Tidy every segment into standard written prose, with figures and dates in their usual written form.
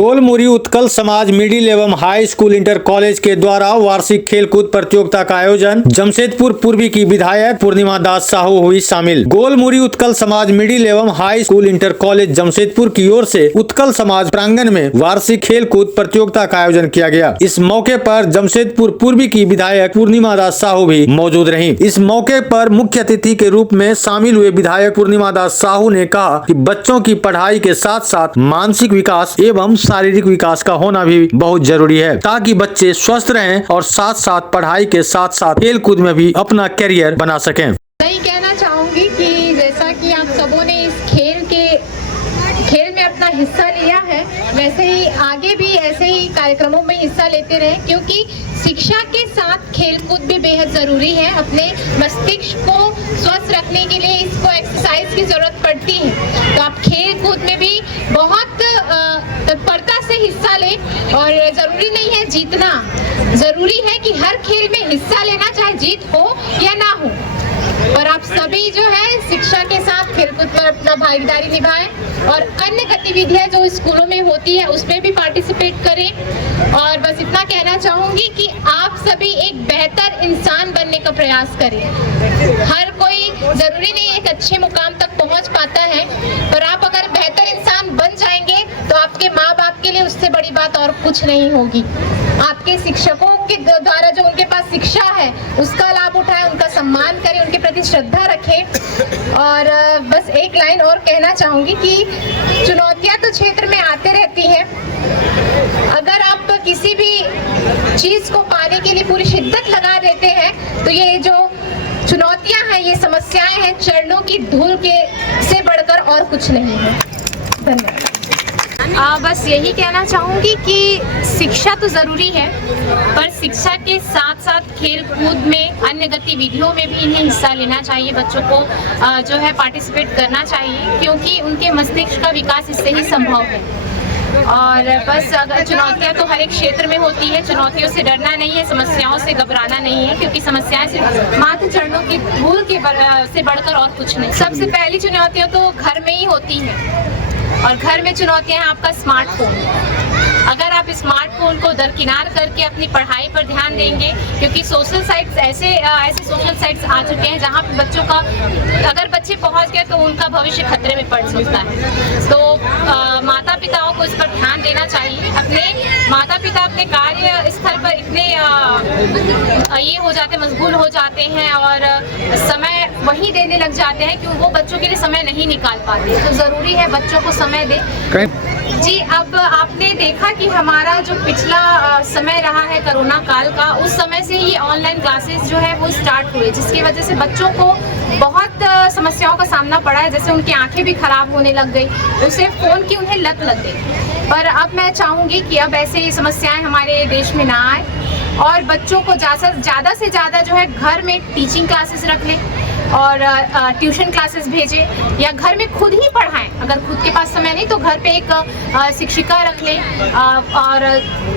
गोलमुरी उत्कल समाज मिडिल एवं high school inter college के द्वारा वार्षिक खेलकूद प्रतियोगिता का आयोजन। जमशेदपुर पूर्वी की विधायक पूर्णिमा दास साहू हुई शामिल। गोलमुरी उत्कल समाज मिडिल एवं high school inter college Jamshedpur की ओर से उत्कल समाज प्रांगण में वार्षिक खेलकूद प्रतियोगिता का आयोजन किया गया। इस मौके पर जमशेदपुर पूर्वी की विधायक पूर्णिमा दास साहू भी मौजूद रहीं। इस मौके पर मुख्य अतिथि के रूप में शामिल हुए विधायक पूर्णिमा दास साहू ने कहा कि बच्चों की पढ़ाई के साथ साथ मानसिक विकास एवं शारीरिक विकास का होना भी बहुत जरूरी है, ताकि बच्चे स्वस्थ रहें और साथ साथ पढ़ाई के साथ साथ खेल कूद में भी अपना करियर बना सकें। मैं कहना चाहूंगी कि जैसा कि आप सबों ने इस खेल में अपना हिस्सा लिया है, वैसे ही आगे भी ऐसे ही कार्यक्रमों में हिस्सा लेते रहे, क्योंकि शिक्षा के साथ खेलकूद भी बेहद ज़रूरी है। अपने मस्तिष्क को स्वस्थ रखने के लिए इसको एक्सरसाइज की ज़रूरत पड़ती है। तो आप खेल कूद में भी बहुत तत्परता से हिस्सा लें, और ज़रूरी नहीं है जीतना, ज़रूरी है कि हर खेल में हिस्सा लेना, चाहे जीत हो या ना हो। और आप सभी जो है शिक्षा के साथ खेलकूद पर अपना भागीदारी निभाएं, और अन्य गतिविधियां जो स्कूलों में होती है उसमें भी पार्टिसिपेट करें। और बस इतना कहना चाहूंगी कि आप सभी एक बेहतर इंसान बनने का प्रयास करें। हर कोई जरूरी नहीं एक अच्छे मुकाम तक पहुंच पाता है, पर आप अगर बेहतर इंसान बन जाएंगे तो आपके माँ बाप के लिए उससे बड़ी बात और कुछ नहीं होगी। आपके शिक्षकों के द्वारा जो उनके पास शिक्षा है उसका लाभ उठाएं, उनका सम्मान करें, उनके प्रति श्रद्धा रखें। और बस एक लाइन और कहना चाहूंगी कि चुनौतियां तो क्षेत्र में आते रहती हैं। अगर आप किसी भी चीज को पाने के लिए पूरी शिद्दत लगा देते हैं तो ये जो चुनौतियां हैं, ये समस्याएं हैं, चरणों की धूल के से बढ़कर और कुछ नहीं है। धन्यवाद। बस यही कहना चाहूँगी कि शिक्षा तो ज़रूरी है, पर शिक्षा के साथ साथ खेल कूद में अन्य गतिविधियों में भी इन्हें हिस्सा लेना चाहिए। बच्चों को जो है पार्टिसिपेट करना चाहिए, क्योंकि उनके मस्तिष्क का विकास इससे ही संभव है। और बस अगर चुनौतियां तो हर एक क्षेत्र में होती है, चुनौतियों से डरना नहीं है, समस्याओं से घबराना नहीं है, क्योंकि समस्याएं सिर्फ मात्र चरणों की धूल के से बढ़कर और कुछ नहीं। सबसे पहली चुनौतियां तो घर में ही होती हैं, और घर में चुनौतियां हैं आपका स्मार्टफोन। अगर आप स्मार्टफोन को दरकिनार करके अपनी पढ़ाई पर ध्यान देंगे, क्योंकि सोशल साइट्स ऐसे सोशल साइट्स आ चुके हैं जहां पे बच्चों का, अगर बच्चे पहुंच गए तो उनका भविष्य खतरे में पड़ सकता है। तो माता पिताओं को इस पर ध्यान देना चाहिए। अपने माता पिता अपने कार्य स्थल पर इतने ये हो जाते, मशगूल हो जाते हैं और समय वही देने लग जाते हैं कि वो बच्चों के लिए समय नहीं निकाल पाते। तो ज़रूरी है बच्चों को समय दें। जी, अब आपने देखा कि हमारा जो पिछला समय रहा है कोरोना काल का, उस समय से ही ऑनलाइन क्लासेस जो है वो स्टार्ट हुए, जिसकी वजह से बच्चों को बहुत समस्याओं का सामना पड़ा है। जैसे उनकी आंखें भी खराब होने लग गई, उससे फ़ोन की उन्हें लत लग गई। पर अब मैं चाहूँगी कि अब ऐसे समस्याएं हमारे देश में ना आए, और बच्चों को ज़्यादा से ज़्यादा जो है घर में टीचिंग क्लासेस रख लें और ट्यूशन क्लासेस भेजें, या घर में खुद ही पढ़ाएं। अगर खुद के पास समय नहीं तो घर पे एक शिक्षिका रख लें। और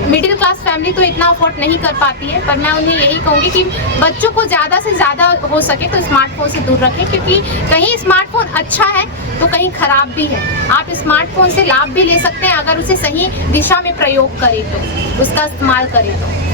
मिडिल क्लास फैमिली तो इतना अफोर्ड नहीं कर पाती है, पर मैं उन्हें यही कहूँगी कि बच्चों को ज़्यादा से ज़्यादा हो सके तो स्मार्टफोन से दूर रखें, क्योंकि कहीं स्मार्टफोन अच्छा है तो कहीं ख़राब भी है। आप स्मार्टफोन से लाभ भी ले सकते हैं अगर उसे सही दिशा में प्रयोग करें तो, उसका इस्तेमाल करें तो।